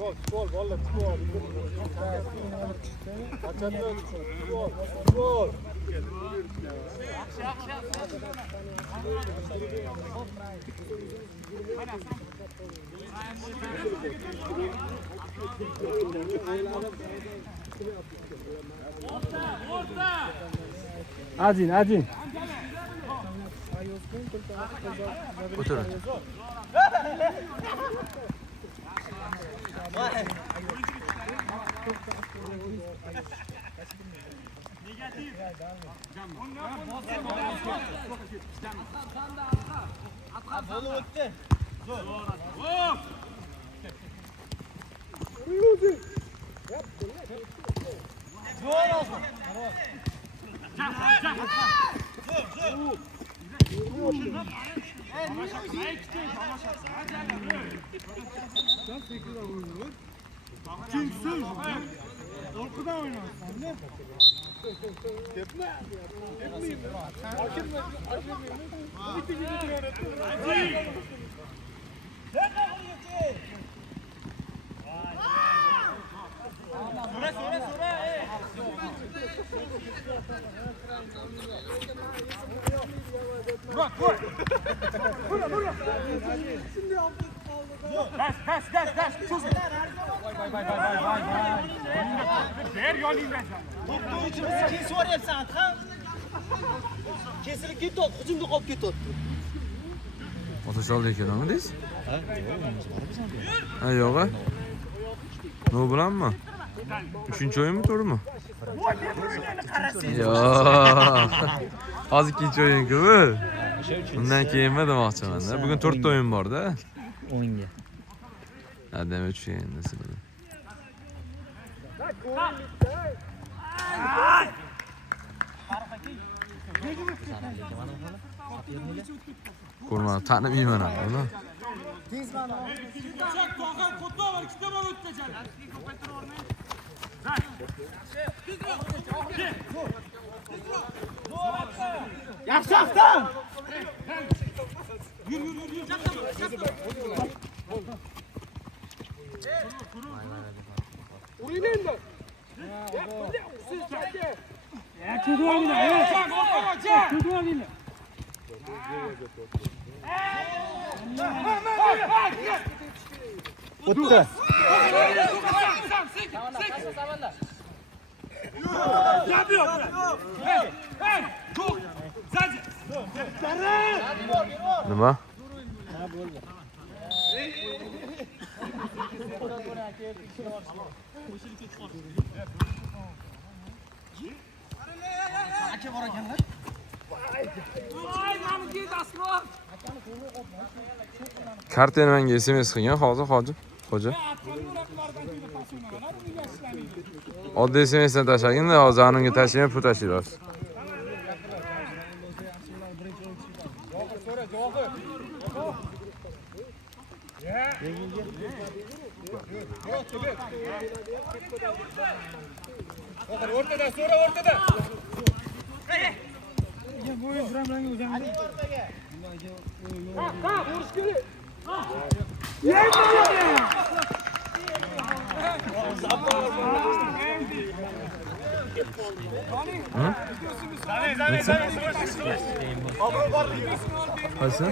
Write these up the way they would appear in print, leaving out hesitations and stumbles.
Gol, valla gol. Gol. Один. Otur. Gaz. Ver yoningdan. To'ychimizni kesib yuboryapsan, ham. Kesilib ketyapti, hujumda qolib ketyapti. Otashol ekanmi deysiz? Ha, yo'q. Nima bilanmi? 3-o'yinmi, to'g'rimi? Yo'q. Hozir 2-o'yin-ku. Undan keyinmi demoqchiman-da. Bugun 4 ta o'yin bor-da. O'yinga. Ha, demak 3 o'yin nasibada. Ko'rma, tanimayman uni. Yaxshi-yaxshi. O'tdi. Nima? Aka bor ekanlar. Kartani menga SMS qilgan hozir xo'ja. Oddiy SMSdan tashlaganda hozir anunga tashlamay pul tashlayapsiz. O'rtada. Qaysi?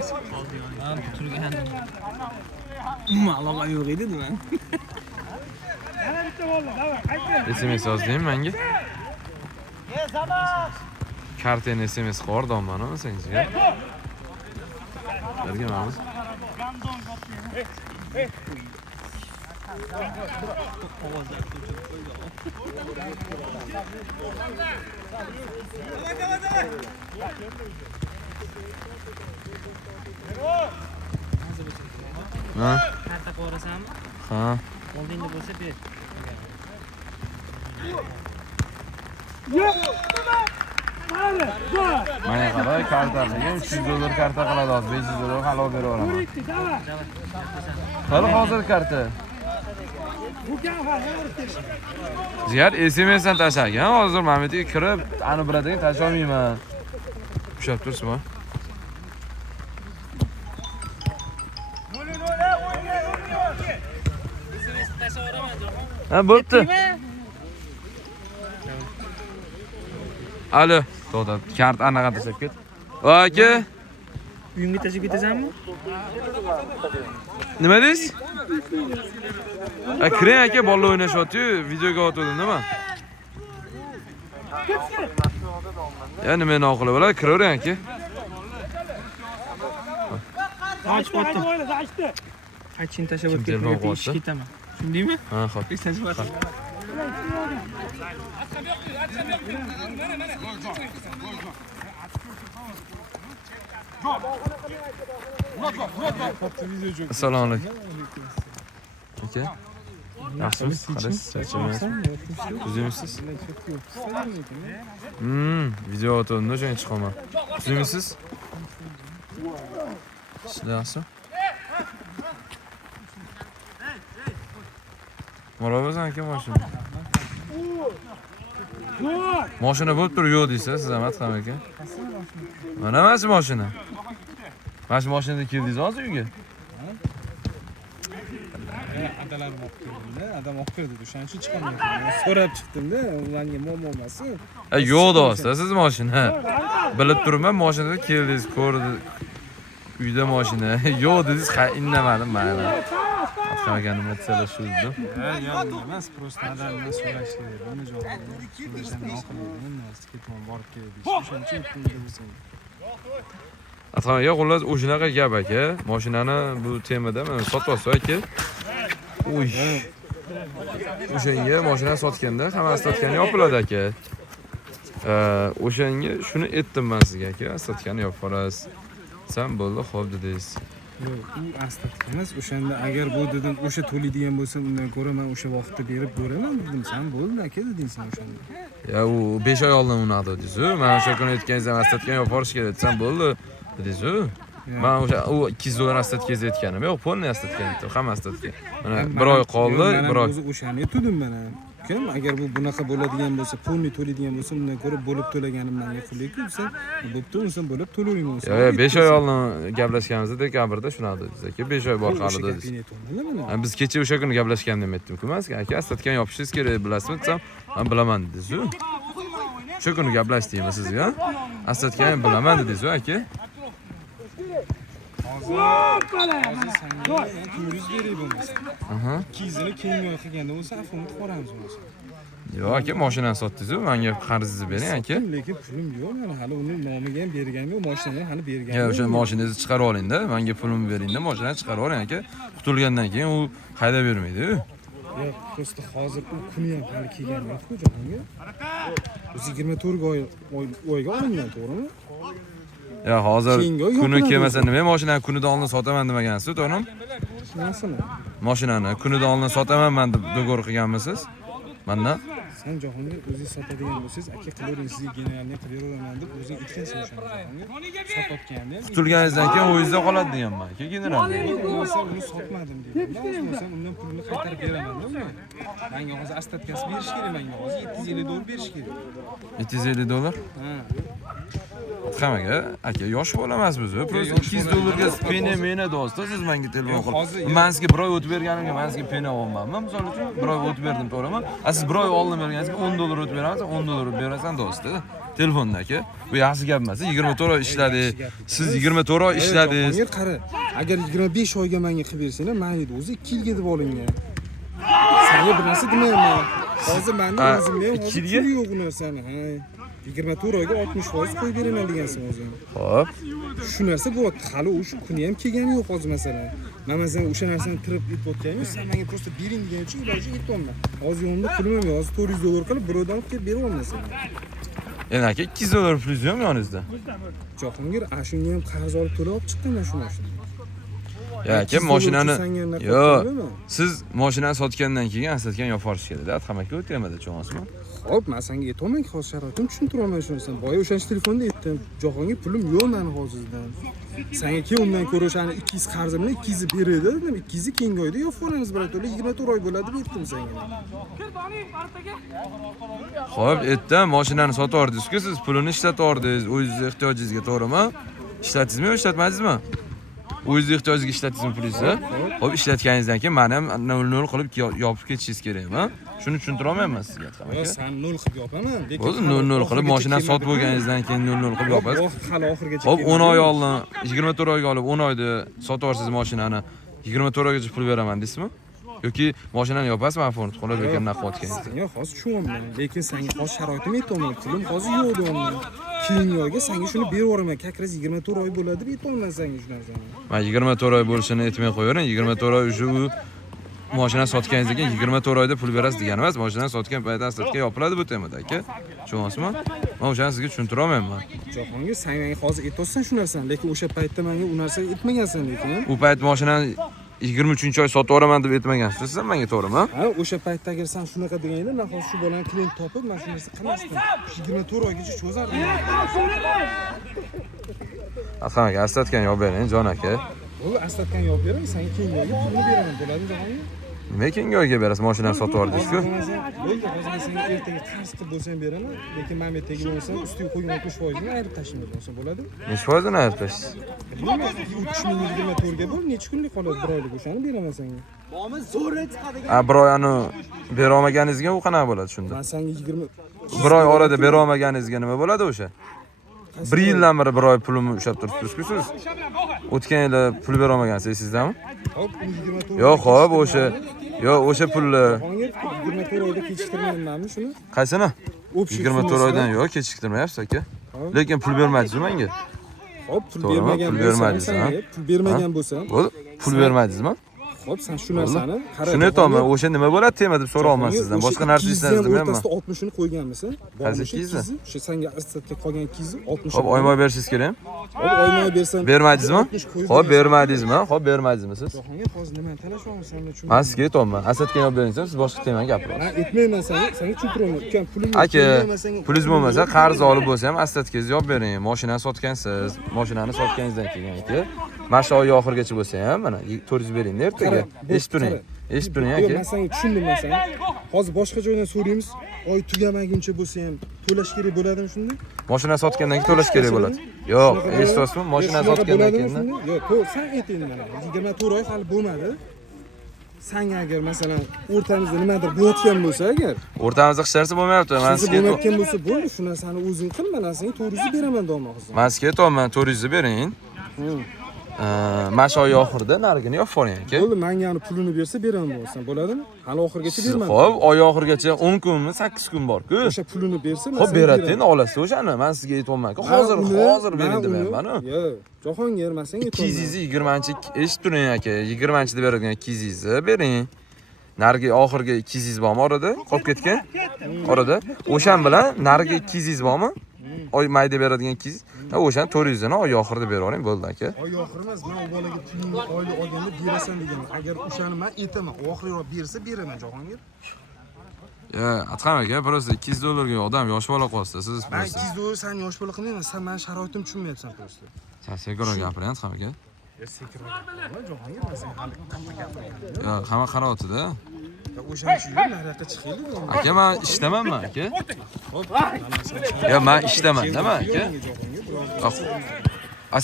Turgan. Ma'lumot yo'q edi nima? SMS yozding menga? Kartani SMS qildim mana sengizga. Berganmiz. Ha? Karta qo'rasammi? Ha. Oldingda bo'lsa ber. Mana qarang, kartaga 300 dollar karta qiladi hozir, 500 dollar halol beraveraman. Qani hozir karta? Ziyor SMS-dan tashlagan, hozir mana bu yerga kirib, ani biladigan tashlay olmayman. Ushlab turibsizmi? Ha, bo'pti. Alo, to'xtat. Kart anaqa tashlab ket. Aka, Uyingga tashib ketasanmi? nima deysiz? Kiring aka, bolalar o'ynashyapti-yu, videoga otdim nima? Ya nima noqulay bo'ladi? Kiravering aka. Ochib qo'ydim. Aytishni tashlab Kim telefon o'tib qilyapti? ketaman. Tushundingmi? Ha, xo'p. Assalomu alaykum. Aka. Yaxshimisiz? Qaraysiz, charchamayapsizmi? Tuzimisiz? Video otuvdim, o'shanga chiqaman. Tuzimisiz? Sizlar yaxshi? Marhaban aka, mashina. Mashina bo'lib turib yo'q deysiz, siz ham Atqam aka. Mana emas mashina. Mana shu mashinada keldingiz hozir uyga? Adalar olib keldim-da, adam olib kirdi, o'shaning uchun chiqaman. So'rab chiqdim-da, menga muammo emas. Yo'q deyapsiz, siz mashina. Bilib turibman, mashinada keldingiz, ko'rdi. Uyda mashina. Yo'q dedingiz, indamadim mayli. Atqam akani motsiyalar shu dedim. Yo'q, emas, просто adamdan so'rash kerak. Buni javob so'rashdan oqildim, ketmon borib keldik. O'shaning uchun kunda bo'lsin. Atqam aka, xullas o'shanaqa gap aka. Mashinani bu temada men sotyapsiz aka. Uy. O'shanga mashina sotganda, hammasi sotgani yopiladi aka. O'shanga shuni aytdim men sizga aka, sotgani yopib qolasiz. Sen bo'ldi, xo'p dedingiz. Yo'q, u astat emas. O'shanda agar bu dedim, o'sha to'laydigan bo'lsa, undan ko'ra men o'sha vaqtda berib ko'raman dedim. Sen bo'ldi aka deding sen o'shanda. Ya u 5 oy oldin uni deysiz. Men o'sha kuni aytganingiz ham astatgan yopib qolish kerak desam bo'ldi dedingiz. Men o'sha u 200 dollar astatgan aytganim. Yo'q, polni astatgan aytdim, hamma astatgan. Mana 1 oy qoldi, 1 oy. O'zi o'shani aytdim men. Kim agar bu bunaqa bo'ladigan bo'lsa, polni to'laydigan bo'lsa, undan ko'ra bo'lib to'laganim menga qulay-ku, sen bo'pti, unsan bo'lib to'layman bo'lsa. Yo'q, 5 oy oldin gaplashganimizda dekabrda shunaqa dedingiz aka, 5 oy bor qoldi dedingiz. Biz kecha o'sha kuni gaplashgandim aytdim-ku, men aka astatgan yopishingiz kerak bilasizmi desam, men bilaman dedingiz. O'sha kuni gaplashdingmi sizga? Astatgan bilaman dedingiz aka. Hozir senga 200 beray bo'lmasa. Aha. 200 ni kengoy qilganda bo'lsa, afonni qilib bo'lsa. Yo'q aka, mashinani sotdingiz-ku, menga qarzingizni bering aka. Lekin pulim yo'q, mana hali uni nomiga ham berganim yo'q, mashinani ham hali berganim Ya yo'q. o'sha mashinangizni chiqarib oling-da, menga pulimni bering-da, mashinani chiqarib oling aka. Qutulgandan keyin u haydab bermaydi-ku. Yo'q, prosta hozir u kuni ham hali kelgani yo'q-ku jahonga. O'zi 24 oyga olingan, to'g'rimi? Ya hozir Keyingi oy kuni yopiladi kelmasa o'zi. nima mashinani kunidan oldin sotaman demagansiz, to'g'rimi? Narsani? Mashinani kunidan oldin sotaman men deb do'g'ri qilganmisiz? Mendan? Sen jahonga o'zingiz sotadigan bo'lsangiz, aka qilavering, sizga generalni qilaveraman deb o'zing aytgansiz o'shani jahonga. Sotayotganda Qutulganingizdan keyin o'zingizda qoladi deganman aka, general. bo'lmasa uni sotmadim dedim. Sen undan pulni qaytarib beraman uni. Menga hozir astatkasi berish kerak, menga hozir 750 dollar berish kerak. 750 dollar? Ha. Qamaga, aka yosh bola emasmiz. Просто 200 dollarga pena mena do'stlar, siz menga telefon qilib. Men sizga 1 oy o'tib berganimga men sizga pena olmayman. Misol uchun 1 oy o'tib berdim, to'g'rimi? Siz 1 oy oldin berganingizga 10 dollar o'tib berasan, 10 dollar o'tib berasan do'stlar. Telefonda aka. Bu yaxshi gap emas. 24 oy ishladi. Siz 24 oy ishladingiz. Jahongir qara. Agar 25 oyga menga qilib bersanglar, mayli o'zi 2 yilga deb olingan. Senga bir narsa demayman. Hozir meni o'zimga ham ikki hozir yilga? pul yo'q bu narsani. Ha. 24 oyga 60% qo'yib beraman degansiz o'zi. Xo'p. Shu narsa bo'lyapti. Hali o'sha kuni ham kelgani yo'q hozir masalan. Men sen o'sha narsani tirib aytayotganim, sen menga prosta bering degan uchun iloji aytolmayman. Hozir yonimda pulim ham yo'q. Hozir 400 dollar qilib birovdan olib kelib bera olmaysan. Endi aka 200 dollar plyus yo'qmi yoningizda? Jahongir, shunga ham qarz olib to'lab olib chiqqanman shu mashina. Ya aka 200 mashinani dollar sanga yo'q. qolganmi? Siz mashinani sotgandan keyin asatgan yopib olish kerak-da. Atqam aka o'tyapmadi cho'ng'asizmi? Xo'p, men senga aytolmayman hozir sharoitim tushuntira olmayman shuni. Boya o'shancha telefonda aytdim. Jahongir, pulim yo'q meni hozirdan. Senga keyin undan ko'ra o'shani 200 qarzimni 200 beradi dedim. 200 keyingi oyda yopib olamiz birodarlar. 24 oy bo'ladi deb aytdim senga. Xo'p, aytdim, mashinani sotordingiz-ku, siz pulini ishlatordingiz, o'zingiz ehtiyojingizga, to'g'rimi? Ishlatdingizmi yo ishlatmadingizmi? o'zingiz ehtiyojga ishlatdingiz pulingizni. Xo'p, ishlatganingizdan keyin meni ham 0 qilib yopib ketishingiz kerakmi? Shuni tushuntira olmayman sizga. Yo, sen 0 qilib yopaman. O'zi 0 qilib mashinani sotib bo'lganingizdan keyin 0 qilib yopasiz. Hali oxirigacha. Xo'p, 10 oy oldin 24 oyga olib 10 oyda sotib olsangiz mashinani 24 oygacha pul beraman deysizmi? Yoki mashinani yopasiz, men fond qolib lekin naqotganingizda. Yo, hozir tushunyapman. Lekin senga hozir sharoitim yetolmaydi. Pulim hozir yo'q deyapman. Keyingi oyga senga shuni berib yuboraman. Kakras 24 oy bo'ladi deb aytolmayman senga shu narsani. Men 24 oy bo'lishini aytmay qo'yavering. 24 oy shu mashina sotganingizdan keyin 24 oyda pul berasiz degani emas. Mashinani sotgan paytda aslatga yopiladi bu temada aka. Tushunyapsizmi? Men o'shani sizga tushuntira olmayman. Jahongir, sen menga hozir aytayotsan shu narsani, lekin o'sha paytda menga u narsa aytmagansan lekin. U payt mashinani 23-oy sotib olaman deb aytmagansiz sen menga, to'g'rimi? Ha, o'sha paytda agar sen shunaqa deganingda, men hozir shu bolani klient topib, men shu narsa qilmasdim. 24 oygacha cho'zardim. Akam aka, aslatgan yo'q bering, jon aka. Bu aslatgan yo'q bering, senga keyingi oyga pulni beraman, bo'ladimi Jahongir? Nima keyingi oyga berasiz? Mashinani sotib oldingiz-ku. Bo'ldi, hozir men senga ertaga qarz qilib bo'lsam beraman, lekin men ertaga bo'lsam ustiga qo'ygan 60% ni ayirib tashlayman bo'lsa bo'ladimi? Necha foizini ayirtasiz? Bilmayman, 3024 ga bo'l, necha kunlik qoladi, bir oylik o'shani beraman senga. Mo'min zo'r chiqadigan. Bir oy ani bera olmaganingizga u qanaqa bo'ladi shunda? Men senga 20 Bir oy orada bera olmaganingizga nima bo'ladi o'sha? 1 yildan beri bir oy pulimni ushlab turibsiz-ku siz. O'tgan yili pul bera olmagansiz sizdami? hop 24 Yo'q, xo'p, o'sha pulni Jahongir 24 oyda kechiktirmaymanmi shuni? qaysini? 24 oydan yo'q. yo'q, kechiktirmayapsiz aka. Lekin pul bermadingiz menga. Hop, pul To'g'rimi? bermagan Pul bo'lsam, bermadingiz, ha? pul bermagan bo'lsam, Bo'ldi. Pul bermadingizmi? hop, sen shu narsani qara. Shuni aytaman, o'sha nima bo'ladi tema deb so'rayman sizdan. Boshqa narsa istadingizmi? O'rtasida 60 ni qo'yganmisan? Qaysi 200? O'sha senga asatga qolgan 200 60. Hop, oyma berishingiz kerakmi? Hop, oyma bersam. Bermadingizmi? Hop, bermadingizmi? Hop, bermadingizmi siz? Jahongir, hozir nimani talashyapsan sen uchun? Men sizga aytaman, asatga olib beringizmi? Siz boshqa temani gapirasiz. Men aytmayman senga tushuntiraman. Ukam pulim yo'q. Aka, pulingiz bo'lmasa, qarz olib bo'lsa ham asatgangizni olib bering. Mashinani sotgansiz, mashinani sotganingizdan keyin aka. Mana shu oy oxirigacha bo'lsa ham mana 400 beringda ertaga. Eshitib turing. Eshitib turing Yo'q, aka. men senga tushundim men senga. Hozir boshqa joydan so'raymiz. Oy tugamaguncha bo'lsa ham to'lash kerak bo'ladimi shunda? Mashina sotgandan keyin to'lash kerak bo'ladi. Yo'q, eshityapsizmi? Mashina sotgandan keyin. Yo'q, sen ayting mana. 24 oy hali bo'lmadi. Sen agar masalan o'rtamizda nimadir bo'layotgan bo'lsa agar, O'rtamizda hech narsa bo'lmayapti. Men sizga bo'layotgan bo'lsa bo'ldi, shu narsani o'zing qil, men senga 400 beraman do'moqizim. Men sizga aytaman, 400 bering. Mana shu oy oxirida narigini yopib oling aka. Bo'ldi, menga ani pulini bersa beraman bo'lsam, bo'ladimi? Hali oxirigacha berman. Xo'p, oy oxirigacha 10 kunmi, 8 kun bor-ku. O'sha pulini bersa, men Xo'p, beradi, endi olasiz o'shani. Men sizga aytayapman-ku, hozir bering demayman-ku. Yo'q, Jahongir, men senga aytayapman. 220 eshitib turing aka, 20 da beradigan 200 bering. Narigi oxirgi 200 bormi orada? Qolib ketgan? Orada. O'shan bilan narigi 200 bormi? Oy mayda beradigan 200. O'shani 400 ni oy oxirida beravering, bo'ldi aka. Oy oxiri emas, men u bolaga pulingni oylik olganda berasan degan. Agar o'shani men aytaman, oxiriroq bersa beraman, Jahongir. Atqam aka, просто 200 dollarga odam yosh bola qolsa, siz Men просто 200 dollar sen yosh bola qilmayman, sen men sharoitimni tushunmayapsan просто. Sen sekiroq gapiring, Atqam aka. Sekiroq gapirma, Jahongir, men sen hali qattiq gapirganim. Yo'q, hamma qaroqda. O'shaning uchun yo'l nariyoqqa chiqaylik. Aka, men ishdamanmi aka? Yo'q, men ishdaman-da aka.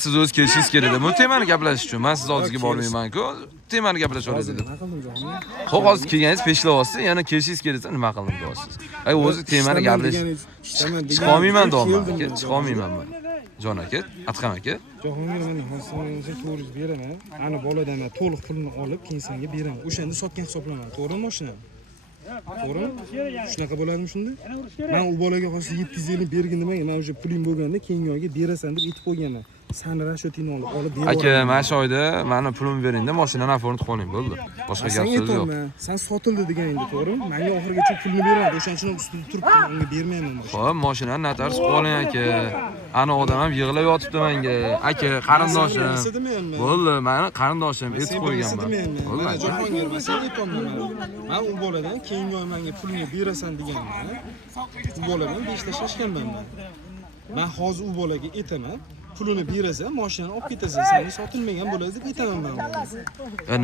Siz o'z kelishingiz kerak edi. Bu temani gaplashish uchun men siz oldingizga bormayman-ku. Temani gaplashamiz dedim. Nima qildim, Jahongir? Xo'p, hozir kelganingiz peshlavosiz, yana kelishingiz kelsa nima qildim deyapsiz. O'zi temani gaplash. Chiqolmayman deyapman aka, chiqolmayman men. Jon aka, Atqam aka. Jahongir, men hozir 400 beraman. Ana boladan to'liq pulni olib, keyin senga beraman. O'shanda sotgan hisoblaman. To'g'rimi mashinani? To'g'rimi? Shunaqa bo'ladimi shunda? Men u bolaga hozir 750 bergin nimaga? Men o'sha puling bo'lganda keyingi oyga berasan deb aytib qo'yganman. Sen rashotingni olib beraver. Aka, mana shu oyda meni pulimni bering-da, mashinani aforni qo'ling, bo'ldi. Boshqa gap so'z yo'q. Sen sotildi deganingda, to'g'rimi? Menga oxirigacha pulni beraman. O'shaning uchun ustida turibdi, unga bermayman mashina. Xo'p, mashinani notarsiz qo'ling aka. Ana odam ham yig'lab yotibdi menga. Aka, qarindoshim. Bo'ldi, meni qarindoshim aytib qo'yganman. Bo'ldi. Mana Jahongir, men senga aytolmayman. Men u boladan keyingi oy menga pulni berasan deganman. U boladan 5 tashlashganman men. Men hozir u bolaga aytaman. Pulini berasan, mashinani olib ketasan. Senga sotilmagan bo'ladi deb aytaman men.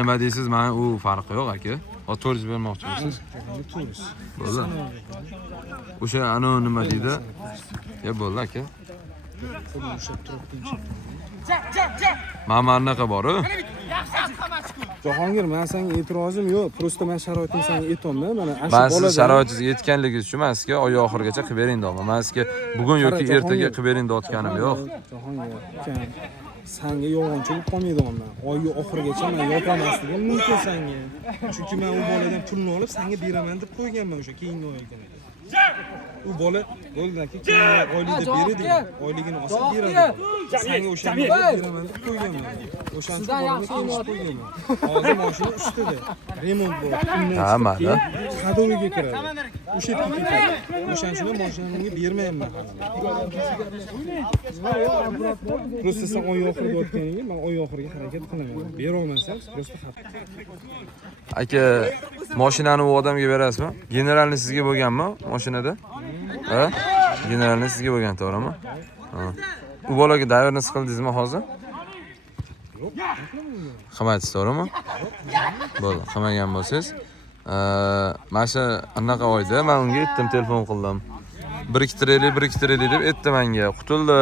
Nima deysiz? Men u farqi yo'q aka. Hozir 400 bermoqchimisiz? 400. Bo'ldi. O'sha ana nima deydi? Ya bo'ldi aka. Qo'lni ushlab turibdi. Mana anaqa bor-ku. Jahongir, men senga e'tirozim yo'q. Prosta men sharoitimni senga aytolmayman. Mana shu Men siz boladan sharoitingizga yetganligingiz uchun men sizga oy oxirigacha qilib bering deyapman. Men sizga bugun yoki ertaga qilib bering deyotganim yo'q. Jahongir, ukam, senga yolg'onchi bo'lib qolmaydiman. Oyga oxirigacha men yopamasligim mumkin senga. Chunki men u boladan pulni olib senga beraman deb qo'yganman o'sha keyingi oyga. U bola bo'lganki keyingi oylikda beradi. Oyligini olsa beradi. Senga o'shani beraman deb qo'yganman. O'shani bolani keyin qo'yganman. Hozir mashina ustida. Remont bor. Ha, mayli. Hadoviga kiradi. O'sha yerga ketadi. O'shaning uchun mashinani unga bermayman hali. Prosta sen oy oxiriga o'tganingga men oy oxiriga harakat qilaman. Bera olmasam prosta xato. Aka, mashinani u odamga berasizmi? Generalni sizga bo'lganmi mashinada? Ha? Generalni sizga bo'lgan, to'g'rimi? Ha. U bolaga davrni qildingizmi hozir? Yo'q, Qilmaysiz, to'g'rimi? Bo'ldi, qilmagan bo'lsangiz, mana shu anaqa oyda men unga aytdim, telefon qildim. 1-2 treyli deb aytdi menga. Qutuldi.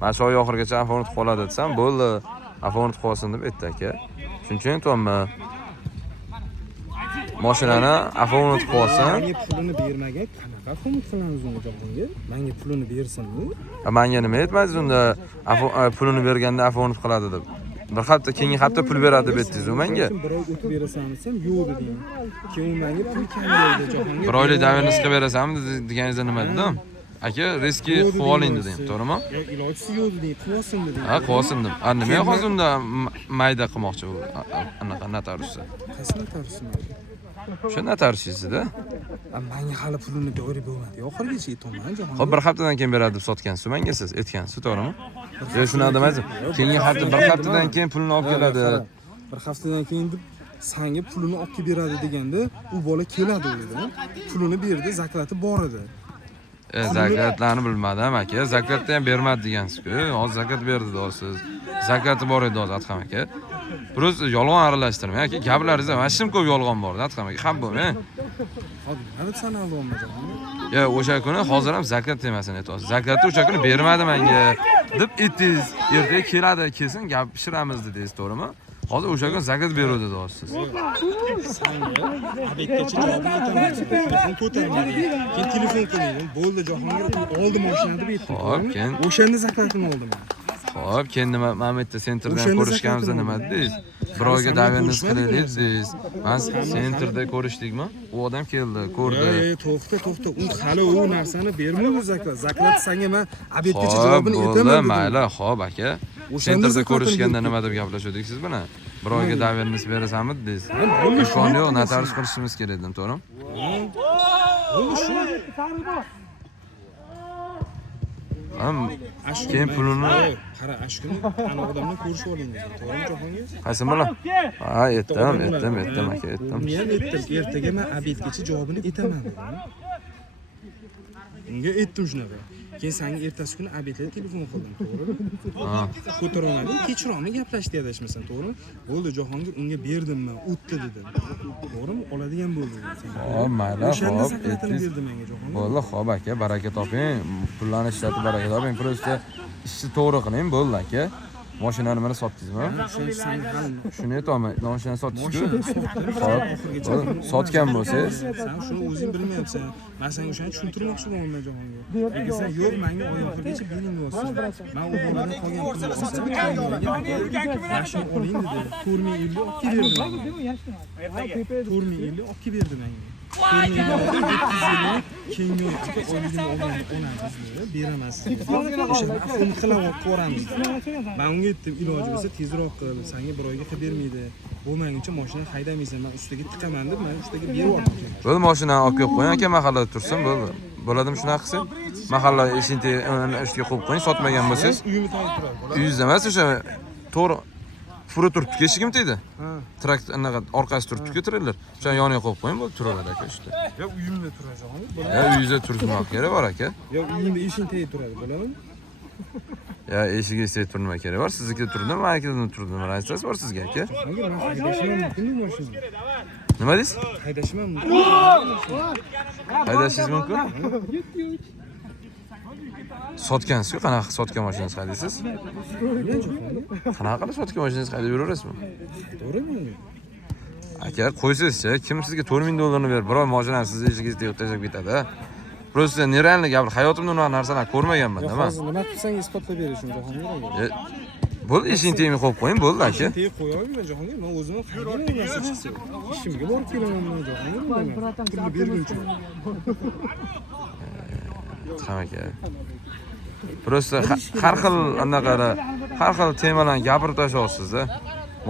Mana shu oy oxirigacha afonit qoladi desam, bo'ldi. Afonit qolsin deb aytdi aka. Shuning uchun aytayapman. Mashinani afonit qolsin. Menga pulini bermagan, qanaqa afonit qilamiz uni Jahongir? Menga pulini bersin-ku. Menga nima aytmaysiz unda pulini berganda afonit qiladi deb. Bir hafta keyingi hafta pul beradi deb aytdingiz-ku menga. Birov o'tib berasanmi desam, yo'q dedim. Keyin menga pul kelmaydi Jahongir. Bir oylik davrni qilib berasanmi deganingizda nima dedim? Aka, riski qilib oling dedim, to'g'rimi? Yo'q, ilojisi yo'q dedim, qilsin dedim. Ha, qilsin dedim. Nima hozir unda mayda qilmoqchi u anaqa notariusda. Qaysi notariusmi? O'sha notariusingizda. Menga hali pulini do'ri bo'lmadi. Oxirigacha aytolmayman Jahongir. Hop bir haftadan keyin beradi deb sotgansiz menga siz aytgansiz, to'g'rimi? Yo, shuni demaysiz. Keyingi hafta bir haftadan keyin pulni olib keladi. Bir haftadan keyin deb senga pulini olib kelib beradi deganda, u bola keladi o'zidan. Pulini berdi, zaklati bor edi. Zakatlarni bilmadim aka. Zakatni ham bermadi degansiz-ku. Hozir zakat berdi deysiz. Zakati bor edi hozir Atxam aka. Biroz yolg'on aralashtirmang aka. Gaplaringizda mana shim ko'p yolg'on bor Atxam aka. Xam bo'lmang. Hozir nima deb sana olmayman. Yo, o'sha kuni hozir ham zakat temasini aytyapsiz. Zakatni o'sha kuni bermadi menga deb aytdingiz. Ertaga keladi, kelsin gapiramiz dedingiz, to'g'rimi? Hozir o'sha kun zakat beruvdi deyapsiz. Senga abetgacha javobni aytaman. Telefon ko'tarmadi. Keyin telefon qildim. Bo'ldi Jahongir, oldim mashinani deb aytdim. Xo'p, keyin O'shanda zakatini oldim. Xo'p, keyin nima Mametda sentrdan ko'rishganimizda nima dedingiz? Bir oyga davrimiz qilaylik dedingiz. Men sentrda ko'rishdikmi? U odam keldi, ko'rdi. To'xta. U hali u narsani bermaydi zaklat. Zaklat senga men abetgacha javobini Bo'ldi, aytaman. mayli, xo'p aka. Sentrda ko'rishganda nima deb gaplashdik siz bilan? Bir oyga davrimiz berasanmi dedingiz? Imkoni yo'q, notarius qilishimiz kerak dedim, to'g'rimi? Bo'ldi shu. Keyin pulini qara, ashkuni ana odamni ko'rishib olingiz. To'g'rimi Jahongir? qaysi bilan? Ha, aytdim aka, aytdim. Men aytdim, ertaga men abetgacha javobini aytaman dedim. Unga aytdim shunaqa. Keyin senga ertasi kuni abetga telefon qildim, to'g'rimi? Ha. Ko'tara olmadim, kechiromni gaplashdik adashmasam, to'g'rimi? Bo'ldi Jahongir, unga berdimmi, o'tdi dedim. To'g'rimi? Oladigan bo'ldi dedim. Xo'p, mayli, O'shanda xo'p, zakatini aytdingiz. berdi menga Jahongir. Bo'ldi, xo'p aka, baraka toping. Pullarni ishlatib baraka toping. Prosta ishni to'g'ri qiling, bo'ldi aka. Mashinani mana sotdingizmi? Sen hali Shuni aytaman, mashinani sotdingiz-ku. oxirigacha Sotgan bo'lsangiz, sen shuni o'zing bilmayapsan. Men senga o'shani tushuntirmoqchi bo'lganman Jahongir. Lekin sen yo'q, menga oy oxirigacha bering deyapsiz. Men u boladan qolgan pulni olsam, mashina oling dedi. 4050 olib kelib berdi. 4050 olib kelib berdi menga. 4050 keyingi oyligini olamiz dedi. Beramasdan. O'shani afon qilib ko'ramiz. Men unga aytdim, iloji bo'lsa tezroq qil. Senga bir oyga qilib bermaydi. Bo'lmaguncha mashina haydamaysan. Men ustiga tiqaman deb, men ustiga berib yubordim. bo'ldi, mashinani olib kelib qo'ying aka, mahallada tursin, bo'ldi. Bo'ladimi shunaqa qilsak? Mahalla ishini ustiga qo'yib qo'ying, sotmagan bo'lsangiz. Uyimni topib turadi. Uyingizda emas, o'sha to'g'ri furi turibdi, eshigim tegdi. Ha. Traktor anaqa orqasi turibdi, treyler. O'shani yoniga qo'yib qo'ying, bo'ldi, turaveradi aka ishda. Yo'q, uyimda turadi Jahongir. Ya uyingizda turmoq kerak bor aka. Yo'q, uyimda ishing tegib turadi, bo'ladimi? Ya eshigi tegib turma kerak bor. Siznikida turdimi, menikida turdimi? Raziyasi bor sizga aka. Jahongir, men haydashim mumkinmi mashinani? Nima deysiz? Haydashim mumkin. Haydashingiz mumkin? Sotgansiz-ku, qanaqa sotgan mashinangiz haydaysiz? Qanaqa qilib sotgan mashinangiz haydab yuraverasizmi? To'g'rimi? Aka, qo'ysizchi, kim sizga 4000 dollarni berib, biror mashinani sizni ishingizga tashlab ketadi? Просто nerealni gapir, hayotimda unaqa narsalarni ko'rmaganman-da men. Hozir nima qilsang isbotlab berishim Jahongir aka. Bo'ldi, ishing tegmay qo'yib qo'ying, bo'ldi aka. Teg qo'yolmayman Jahongir, men o'zimni qilgan narsa chiqsa. Ishimga borib kelaman men Jahongir. Pulni berguncha. Tamam aka. Просто har xil anaqada, har xil temalarni gapirib tashlayapsiz-da.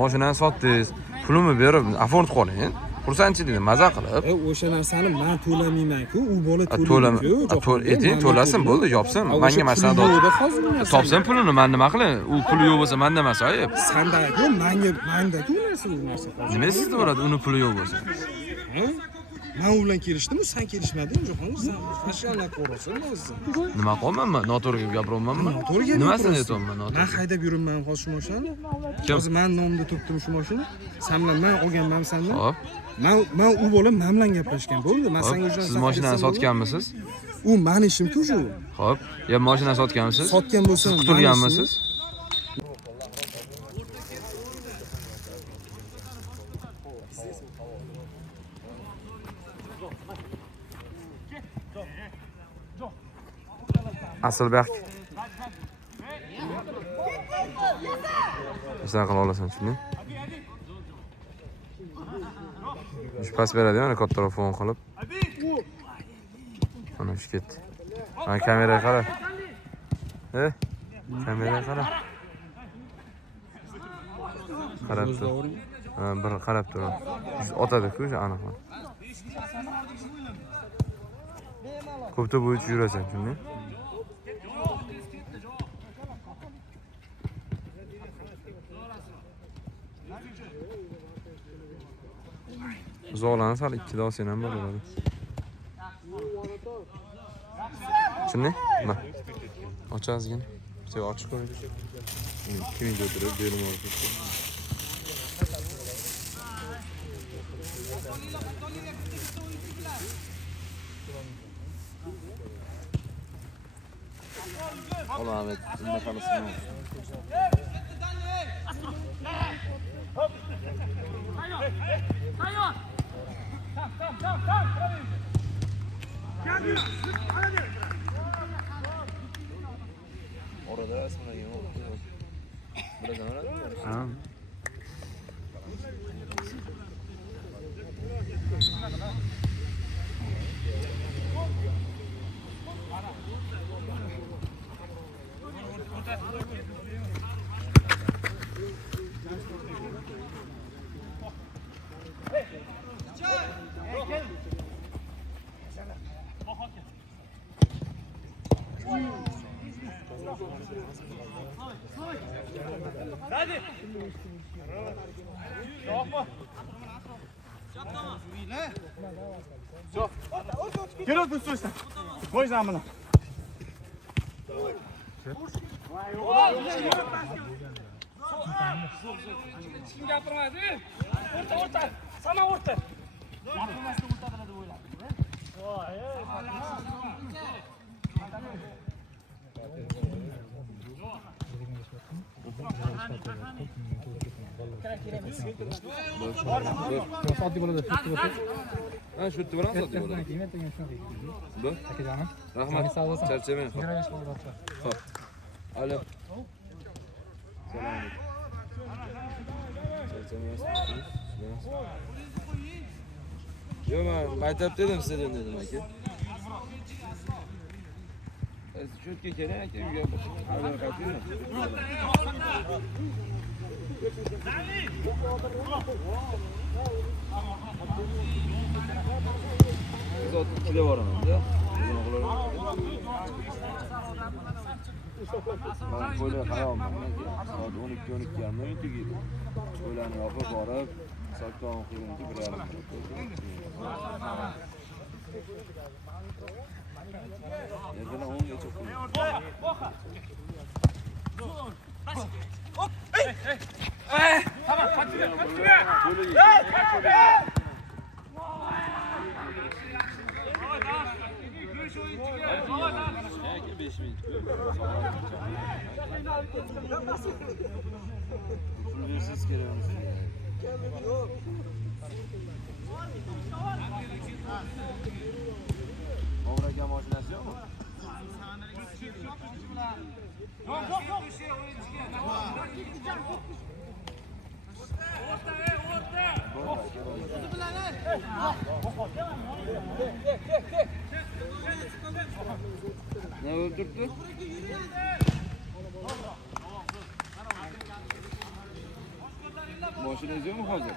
Mashinani sotdingiz, pulini berib, afond qoling. Xursandchi dedi, maza qilib. O'sha narsani men to'lamayman-ku, u bola to'laydi-ku. Eting to'lasin, bo'ldi, yopsin. Menga masala topsin pulini, men nima qilay? U puli yo'q bo'lsa, menda emas, ayb. Sanda-ku, menda-ku u narsa. Nima sizda bo'ladi, uni puli yo'q bo'lsa? Men u bilan kelishdim, sen kelishmading, Jahongir. Sen fashionat ko'rasan o'zing. Nima qilmanman? Noto'g'ri gap gapiryapmanmi? Nimasini aytyapman noto'g'ri? Men haydab yuribman hozir shu mashinani. Kim? Hozir men nomimda turibdi shu mashina. Sen bilan men olganman sendan. Xo'p. Men u bola men bilan gaplashgan bo'ldi. Men senga o'sha Siz mashinani sotganmisiz? U meni ishim-ku shu. Xo'p. Ya mashinani sotganmisiz? Sotgan bo'lsam, Qutulganmisiz? Asilbek. Ishlar qila olasan, shuni. Ish pas beradi, mana kattaroq fon qilib. Mana shu ketdi. Mana kameraga qara. Kameraga qara. Qarab tur. Bir qarab tur. Otadi-ku, aniq. Ko'pda bo'yicha yurasan, shuni. Zorlanib sal 2 olsan ham bo'ladi. Shuni? Mana. Ochazgin. Bitta ochib qo'ying. 2000 o'tirib berim olib. Ola Ahmet, bunda kalırsın. Orada aslında yeni oldu. Biraz öğrendin mi? Ha. Hadi. Gel bu süreçten. Boy zamanı. Kim gapirmaydi? O'rta. Sana o'rta. Gapirmasdan o'rtadan deb o'yladim. Oddiy bo'ladi, shu bo'lsa. Ha, shu yerda bilan sotib bo'ladi. Bu? Akajonim. Rahmat. Charchamang. Xo'p. Alo. Salom. Yo, men maktabda edim, sizga dedim aka. Shu yerga keling aka, uyga. Hali qaytmayman. Zot kilo boraman-da. Ben qo'ylar qarayapman. Soat 12:30 minutga qo'ylarni yopib borib, soatdan qo'ygancha bir yarim minut. Yerdan 10 gacha qo'ydim. Tamam, kaçıyor. Beş minut. Pulversiz kerakmi sizga? Ovraka mashinasi yo'qmi? Ne öldürdü? Boşuna izliyor mu hazır?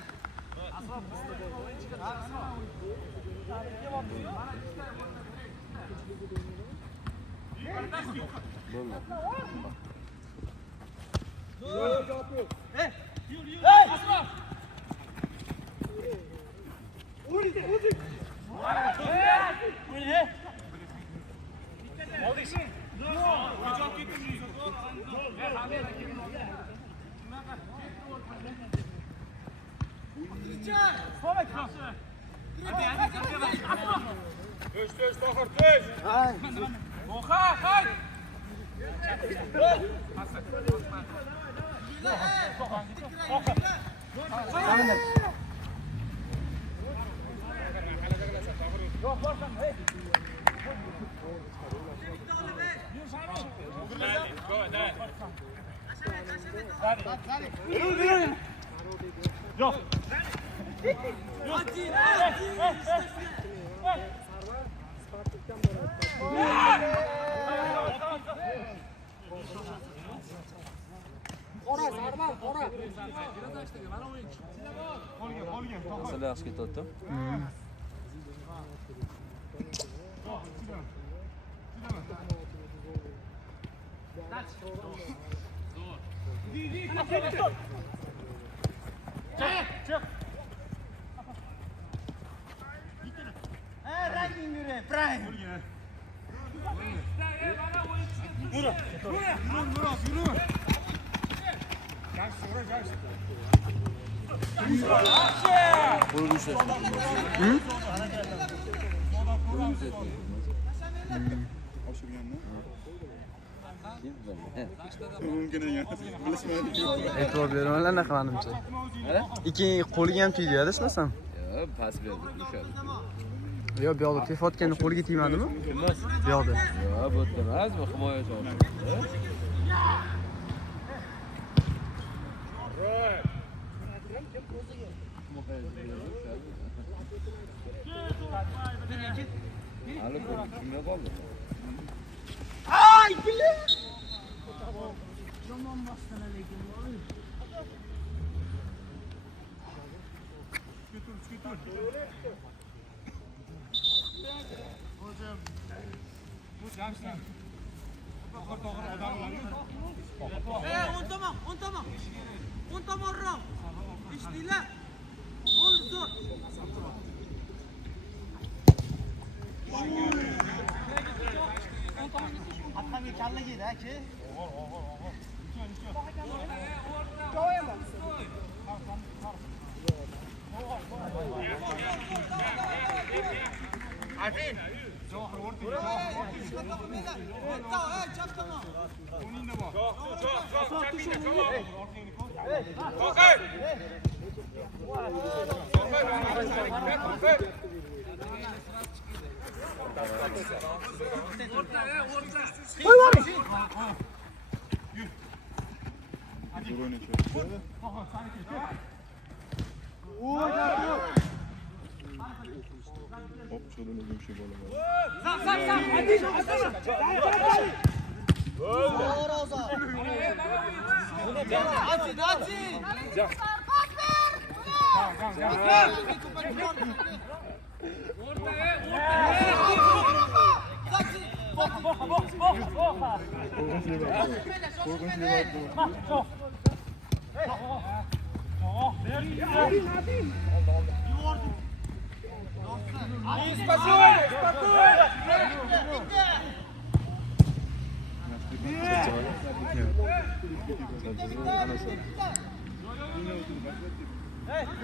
Nasıl yaxshi ketyapti? Ranging yürü, Prime. E'tibor beraman anaqa menimcha. Ikki qo'liga ham tegdi-ya, deslasam. Yo, pas berdi, ushadi. Yo, bu yoqda tepayotganda qo'liga tegmadimi? Emas. Bu yoqda. Yo, bu yerda emas, bu himoya so'radi. Hali kimga qoldi? Ay, bilim. Yomon bastana lekin. On tomonroq. Eshitdinglar? Qo'l zo'r. Atqanga kalla yedi, aka. Atin.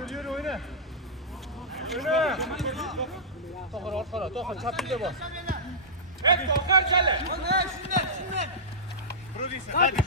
Yürü oyna. Oyna. Tohir orqara, Tohir chapingda bor. Tohir challe. Shunday. Producer, hadi.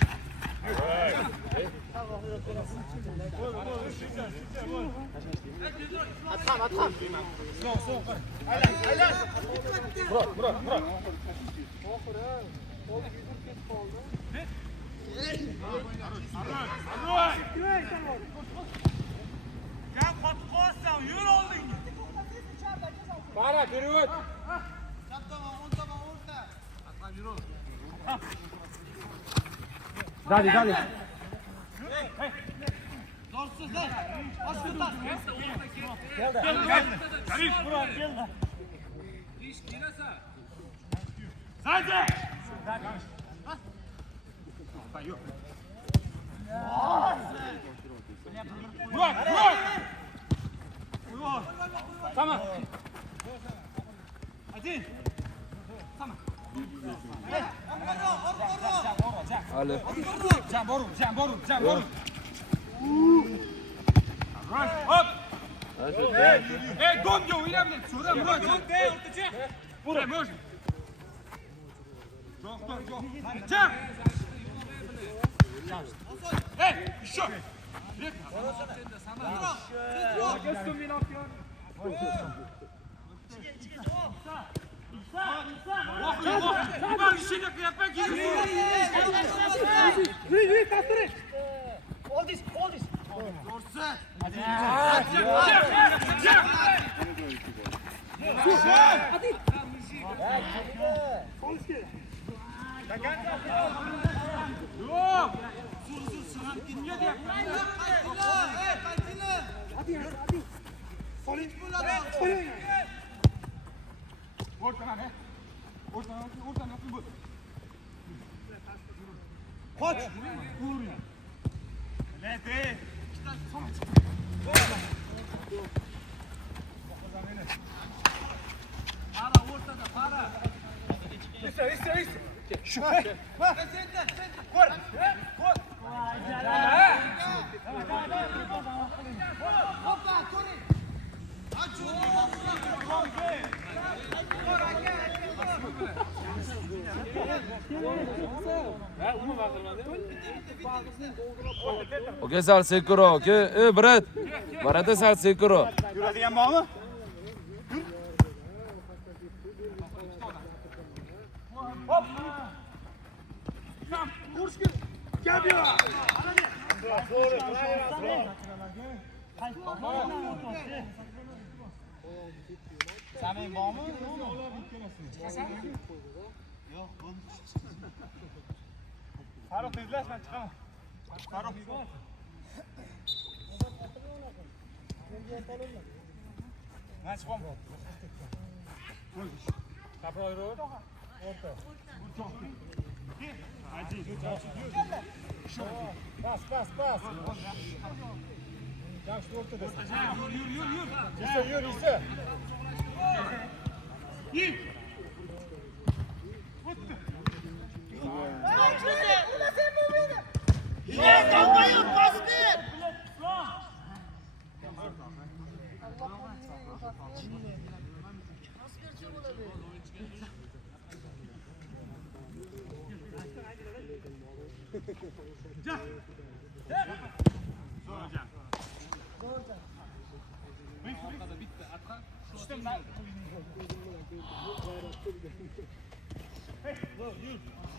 Ali. Hold this, hold this. Oke sal sekiro, oke. Berat. Barada sal sekiro. Yuradigan bormi? Samin bormi? Yo'q, bo'ldi. Farruh tezlash, men chiqaman. Farruh. Men chiqaman. Kaproy ro'd. O'rta. Pas. Yaxshi o'rtada. Yur. Yur.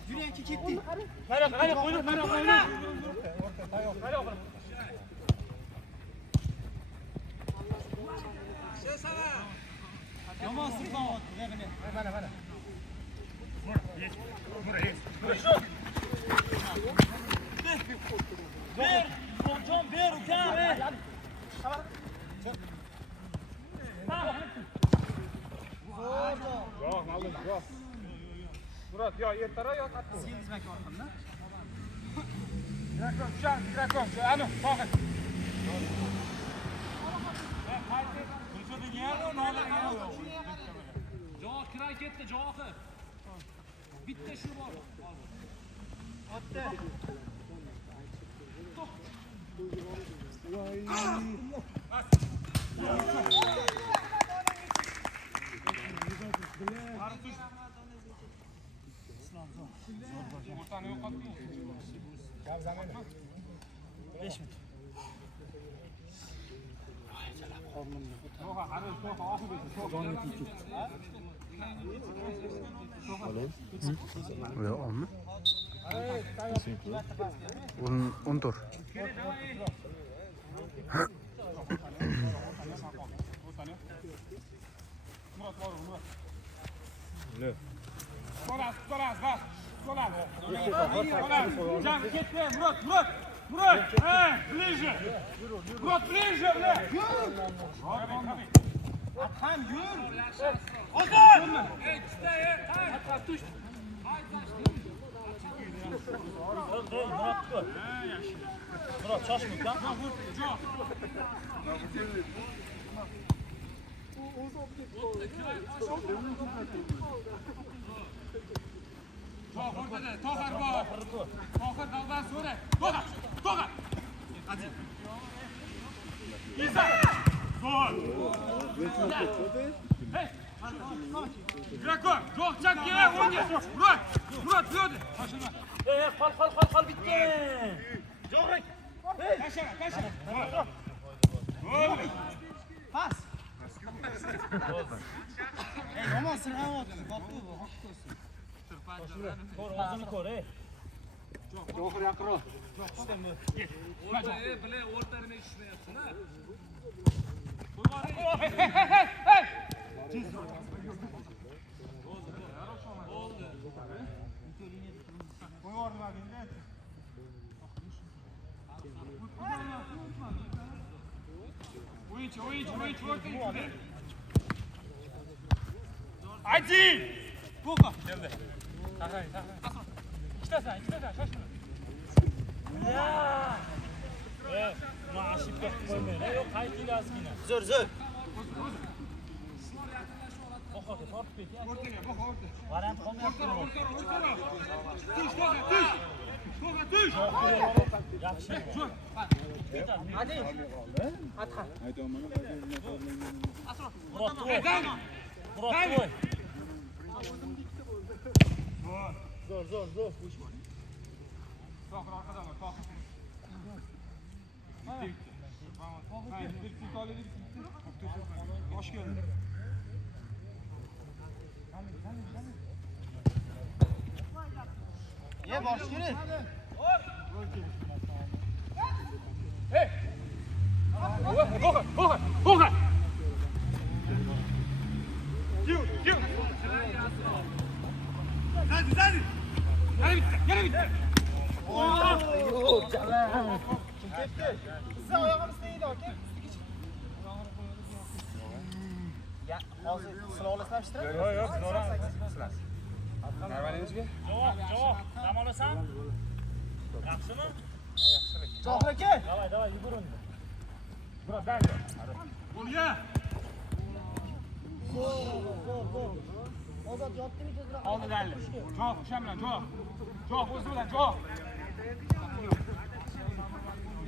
Yürüyenki gitti. Hayır, koyduk. Yaman sırtlan var. Bana. Ver, hocam ver, uka ver. Yok, aldım, yok. Murat, ya ertara ya qattiq. Sizga nizmak orqamda. Mikrofon, şu ana, bakın. Joy kiray ketdi, joyi. Bitta shu bor. Otdi. O'rtani yo'qotdi. Gap zamin. Yo'q, olma. 14. So'rasi, bas. So'rasi. Jam, ketma, Murat. Ближе. Murat, ближе, bля. Atxam, yur. Ozod. Murat, shoshma, uka. Tohir bor. Tohir davlat so'ra. To'g'ri. Hadi. Yesa. Gol. Hey. Yakon, yo'q, chapga, o'ngga. Murat, yo'di. Shoshilma. Qol bitdi. Jo'g'rik. Tashla. Gol. Pas. Yomon sirg'anyapti. Qopdi bu. Ko'r, o'zini ko'r, ey. Jo'g'ir yaqinroq. Bile ortalarına işleyapsın ha. Oyuncu ortaya. Hadi. Buka. Geldi. Takay. İkide sen, şaşma. Ya. Buna aşıp koymayın. Yok, qaytiydi ozgina. Zo'r. Oxo'ga tortib ket. Ortaga. Variant qolmayapti. O'rtara. Tush. Yaxshi. Hadi. Atxa. Murat qo'y. Zo'r. Tohir arqadan bor, Tohir. Hoş geldin. Ye, bosh kerak. Hey! Tohir! Gel. Hadi. Gel bitti. Yo'q, jalan. Ketdi. Siz oyog'ini istaydi, aka. Ya, hozir sizlar olasizmi ishtirok? Yo'q, biz olamiz. Narvalimizga? Yo'q. Dam olasan? Yaxshimi? Yaxshi. Johir aka. Davay, yubur unda. Murat, daydi. Qo'lga. Zo'r. Ozod yotdimi tezroq? Oldi daydi. Jo'q, o'sha bilan, jo'q. Jo'q, o'zi bilan, jo'q.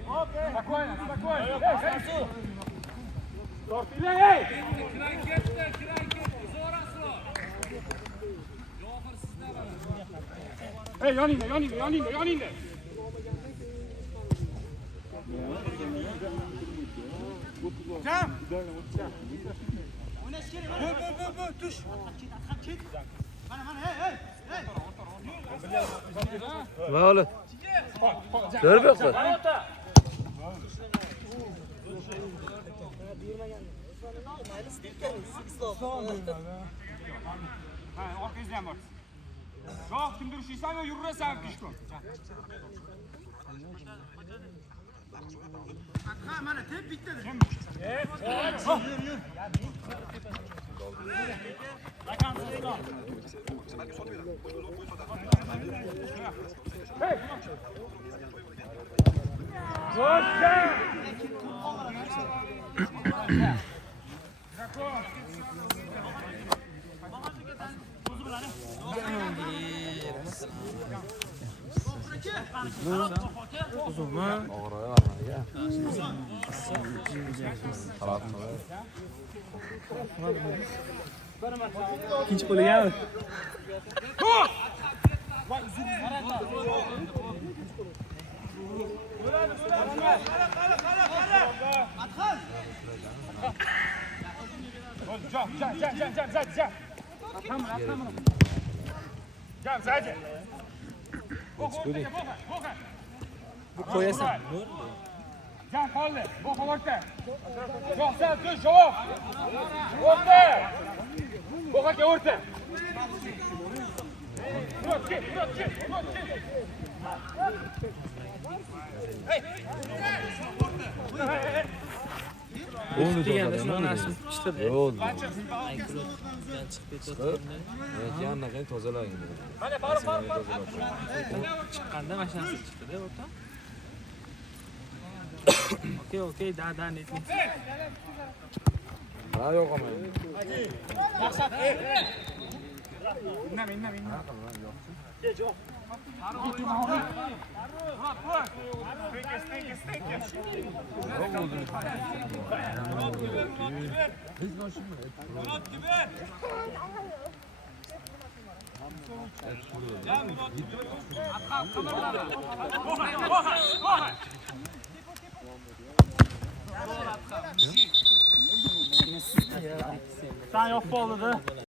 Спокойно. Ey, Tortila, ey! Kiray ketdi. Zorasi bor. Johir sizda bor. Ey, yoningda. Jam! o'ynash kerak. Bu, tush. Ket. Mana, hey. Va ola. Zo'r bo'qdi. Ota. Ha, orqangizda ham bor. Jo'q, kimdir ushlaysanmi, yurasan pishkon. Ha, mana tep bitta. Yur. Hey! İkinci golü geldi. Jump, jump, jump, jump, jump, jump, jump. Jump, сзади. Qo'yasan. Jump, hold it. Go forward there. Jump, sir, good, show off. O'rta. Bo'g'aka o'rta. Murat, ket, Murat, ket, Murat, ket. Deganda shu narsani pishtirdi. Yo'q. Yanna tozalagin. Mana, Farruh, Farruh. Chiqqanda mashinasi chiqdi-da, o'rta. Okey, da, net. Ha yo'q ama. Sen yok bu oldu.